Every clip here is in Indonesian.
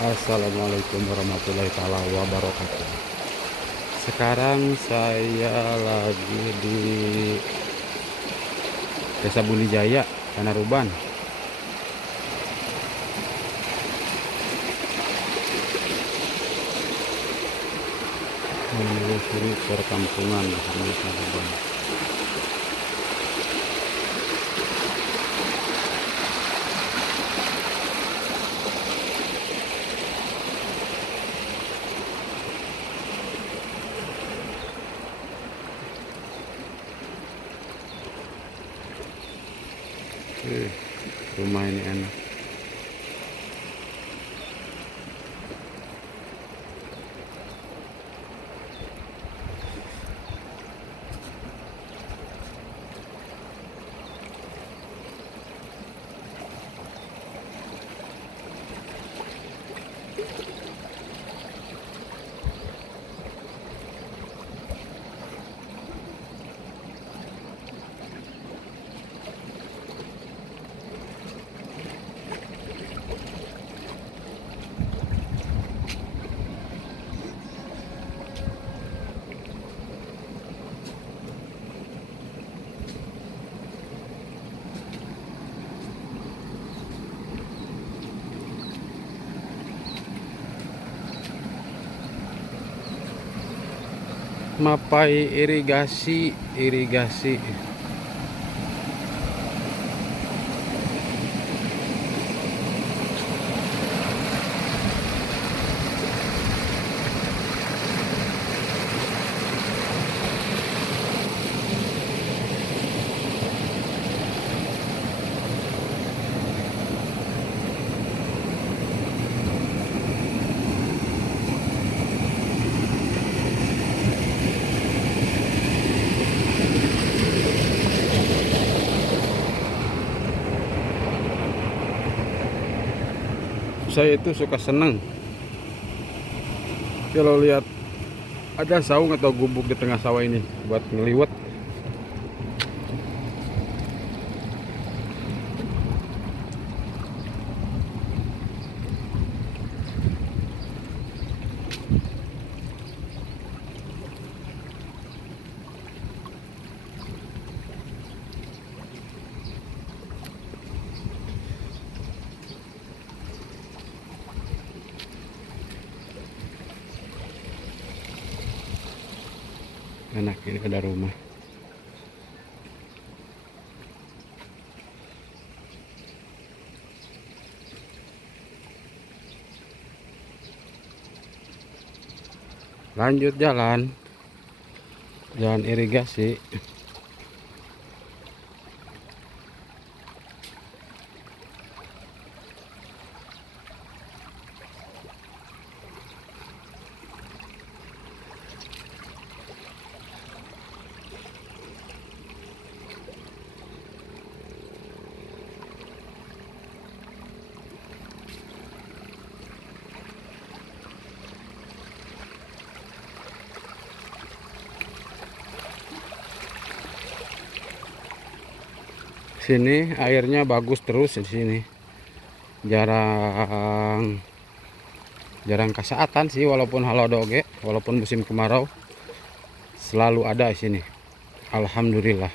Assalamualaikum warahmatullahi taala wabarakatuh. Sekarang saya lagi di Desa Bunijaya, Tanah Ruban, menelusuri perkampungan di Tanah Ruban. Rumah ini enak. Mapai irigasi. Saya itu suka seneng kalau lihat ada saung atau gubuk di tengah sawah ini buat ngeliwet. Enak, ini ada rumah. Lanjut jalan irigasi. Sini airnya bagus terus di sini. Jarang kasaatan sih, walaupun halodoge, walaupun musim kemarau selalu ada di sini. Alhamdulillah.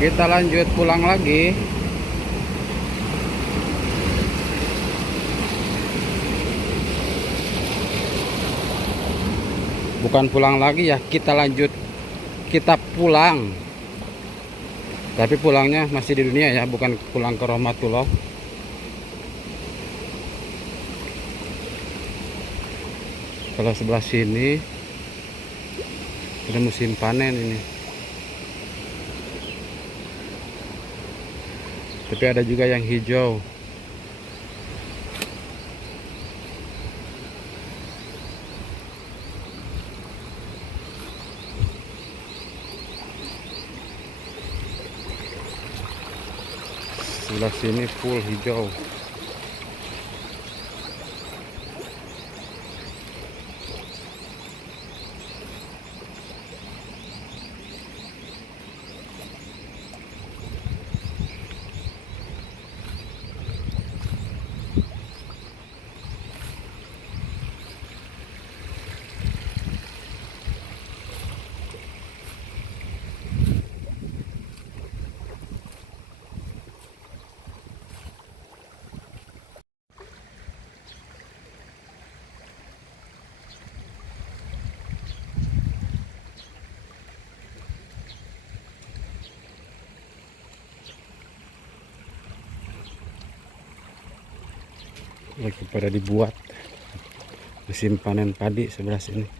Kita lanjut pulang lagi. Bukan pulang lagi ya, kita lanjut, kita pulang. Tapi pulangnya masih di dunia ya, bukan pulang ke Rahmatullah. Kalau sebelah sini udah musim panen ini. Tapi ada juga yang hijau. Sebelah sini full hijau. Lagi pada dibuat musim panen padi sebelah sini.